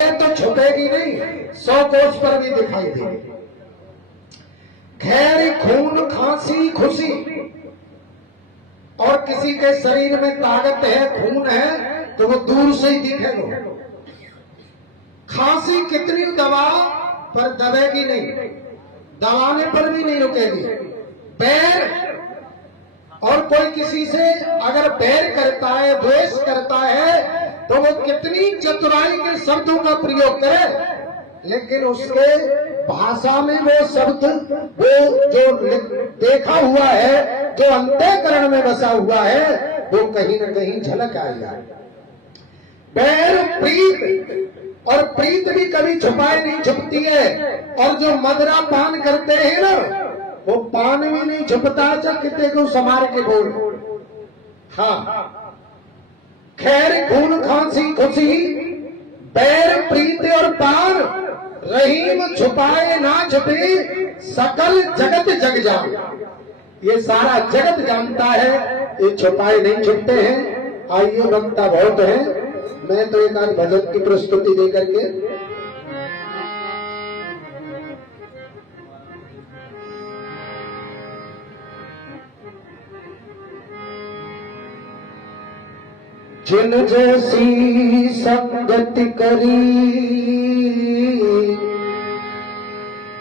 तो छुपेगी नहीं, 100 कोस पर भी दिखाई देगी। खैर खून खांसी खुशी, और किसी के शरीर में ताकत है, खून है, तो वो दूर से ही दिखेगा। खांसी कितनी दवा पर दबेगी नहीं, दबाने पर भी नहीं रुकेगी। बैर, और कोई किसी से अगर बैर करता है, द्वेष करता है, तो वो कितनी चतुराई के शब्दों का प्रयोग करे, लेकिन उसके भाषा में वो शब्द, वो जो देखा हुआ है, जो अंतःकरण में बसा हुआ है, वो कहीं न कहीं झलक आएगा। बैर प्रीत, और प्रीत भी कभी छुपाए नहीं छुपती है। और जो मदरा पान करते हैं ना, वो पान भी नहीं छुपता, जब कितने को समार के बोल। हाँ, खैर खून खांसी खुशी, बैर प्रीत और पान, रहीम छुपाए ना छुपे, सकल जगत जग जाए। ये सारा जगत जानता है, ये छुपाए नहीं छुपते हैं। आइए, वक्ता बहुत है, मैं तो एक आध भजन की प्रस्तुति दे करके जिन जैसी संगति करी,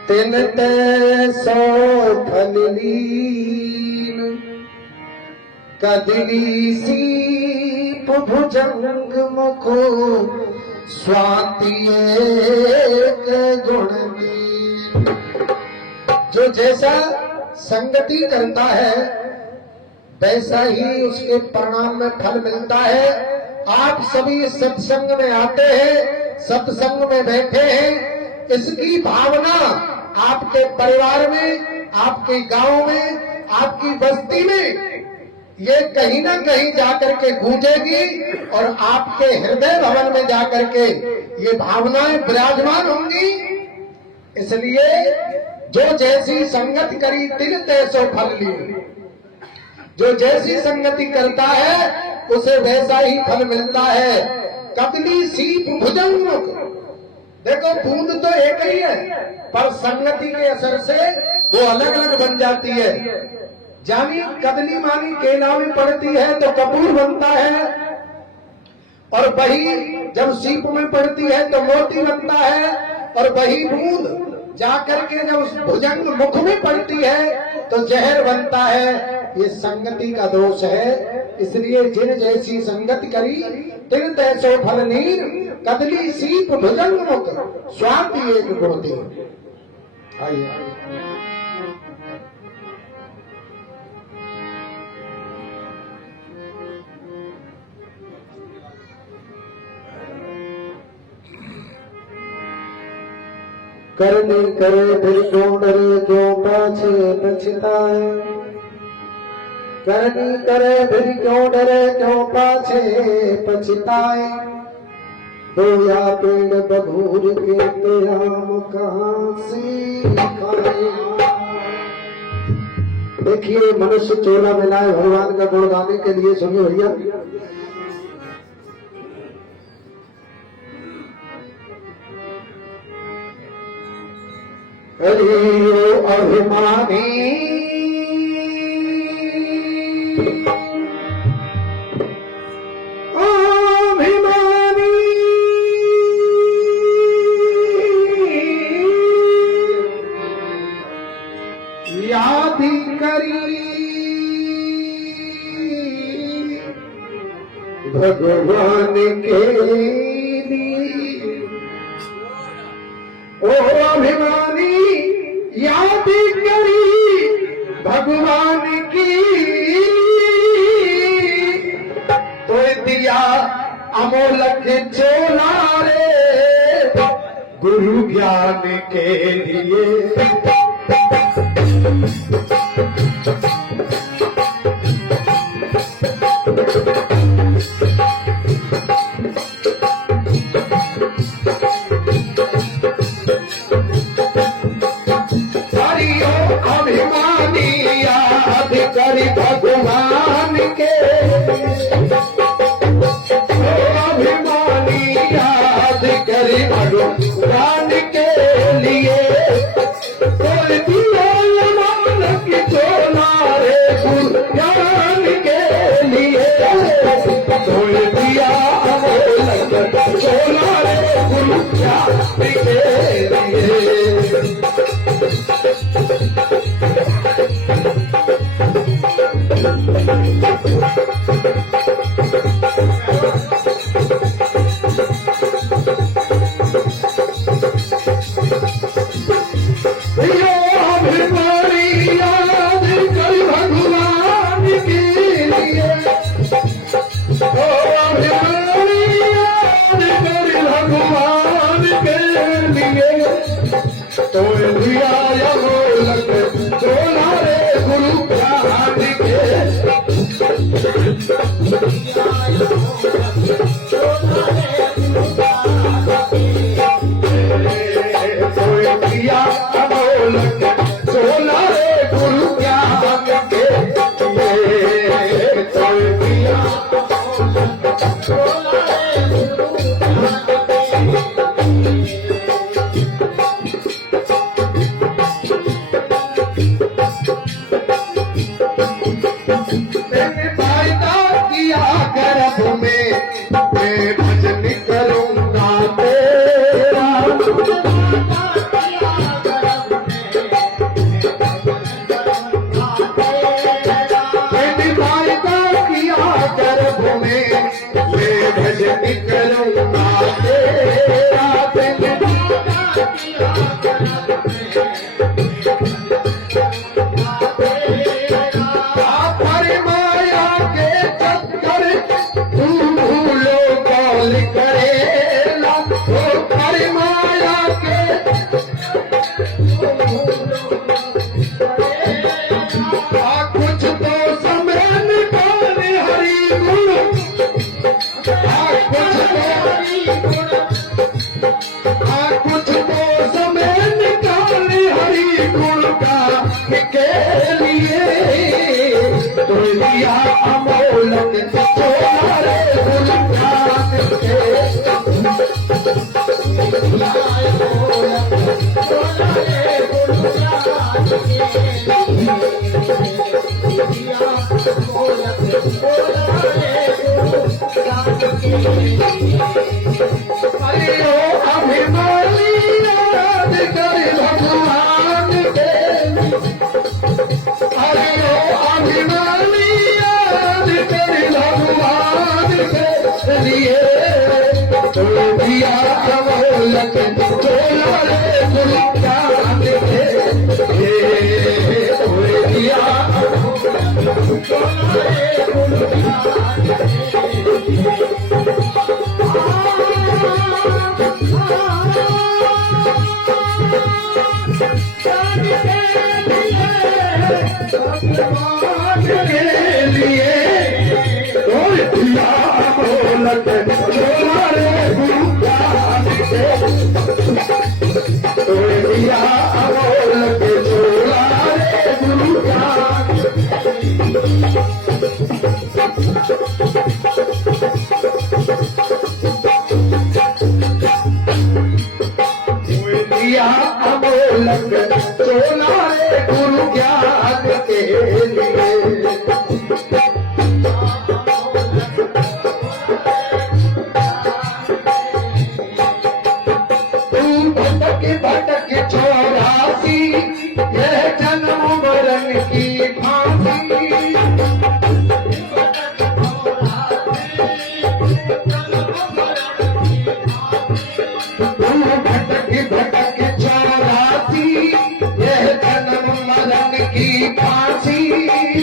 तिन तैसो फल लीन। कदली सीप भुजंग मुखो, स्वाति एक गुण दीन। जो जैसा संगति करता है, वैसा ही उसके परिणाम में फल मिलता है। आप सभी सत्संग में आते हैं, सत्संग में बैठे हैं, इसकी भावना आपके परिवार में, आपके गांव में, आपकी बस्ती में ये कहीं ना कहीं जाकर के गूंजेगी, और आपके हृदय भवन में जाकर के ये भावनाएं विराजमान होंगी। इसलिए जो जैसी संगत करी, तिन तैसो फल ली। जो जैसी संगति करता है, उसे वैसा ही फल मिलता है। कदली सीप भुजंग, देखो बूंद तो एक ही है, पर संगति के असर से वो अलग अलग बन जाती है। जानी कदली मानी केला में पड़ती है तो कपूर बनता है, और वही जब सीप में पड़ती है तो मोती बनता है, और वही बूंद जाकर के जब उस भुजंग मुख में पड़ती है तो जहर बनता है। ये संगति का दोष है। इसलिए जिन जैसी संगति करी, तिन तैसो फल नीर। कदली सीप भुजंग मुख, स्वाति एक गुण दीन। आइए, करनी करे फिर क्यों डरे, क्यों पाछे पछताए। करनी करे फिर क्यों डरे, क्यों पाछे पछताए। बोया पेड़ बबूर के तो आम कहाँ से खाए। देखिए, मनुष्य चोला मिलाए भगवान का गुण गाने के लिए। सुनिए भैया, अरे अभिमानी अभिमानी, याद करी भगवान के लिए। ओ अभिमानी, याद करी भगवान की, तो दिया अमोलक चोला रे गुरु ज्ञान के लिए। अभिमानी याद करी भगवान के, अभिमानी याद करी भगवान के लिए तोड़ दिया मान की चोला रे गुरु ज्ञान के लिए तोड़ दिया चोला रे गुरु ज्ञान के लिए की फांसी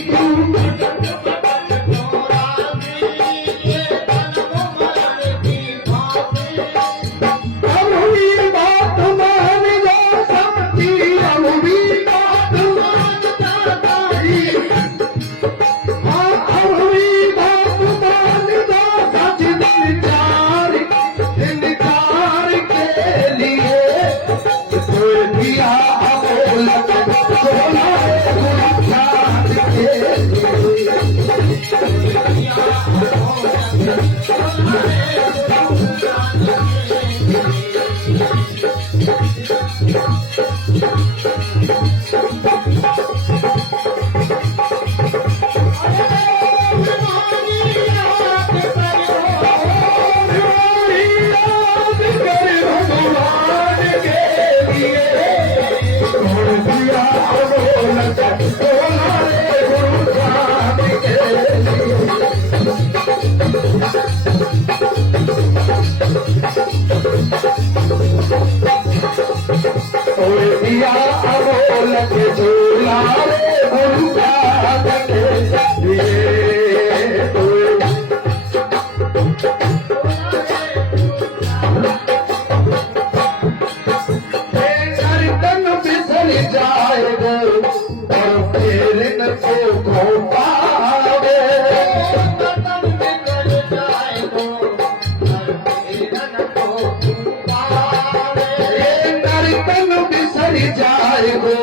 बिसर जाए हो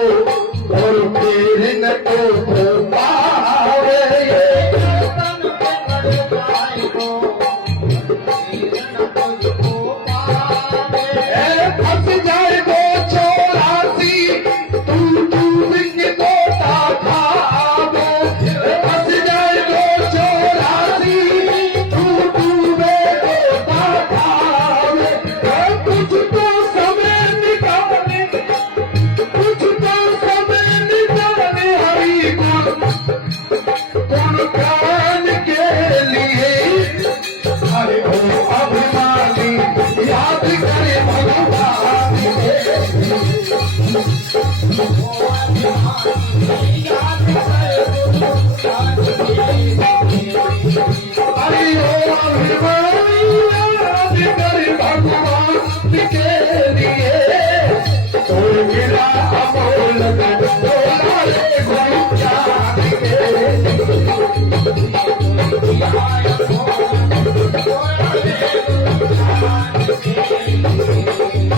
और फिर न तो पावे फंस जाए वो चौरासी तू बिन गोता खावे फंस जाए वो चौरासी तू बे गोता खावे कुछ तो समय निकाले कुछ तो समय निकाले हरि गुण गान के लिए अरे ओ अभिमानी याद करे भगवान अरे ओ अभिमानी याद करे भगवान के लिए तो मिला अमोल तुम्हारे गुरु ज्ञान के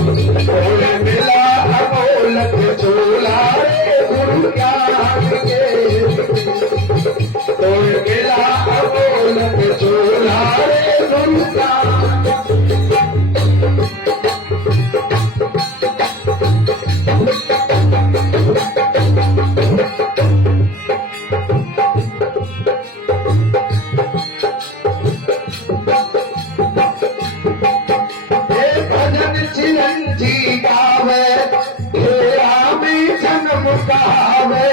मिला अमोलक झोला रे गुरु ज्ञान के तो मिला अमोलक झोला रे गुरु ज्ञान भजन चिरंजी गावे हे आमी जन्म गावे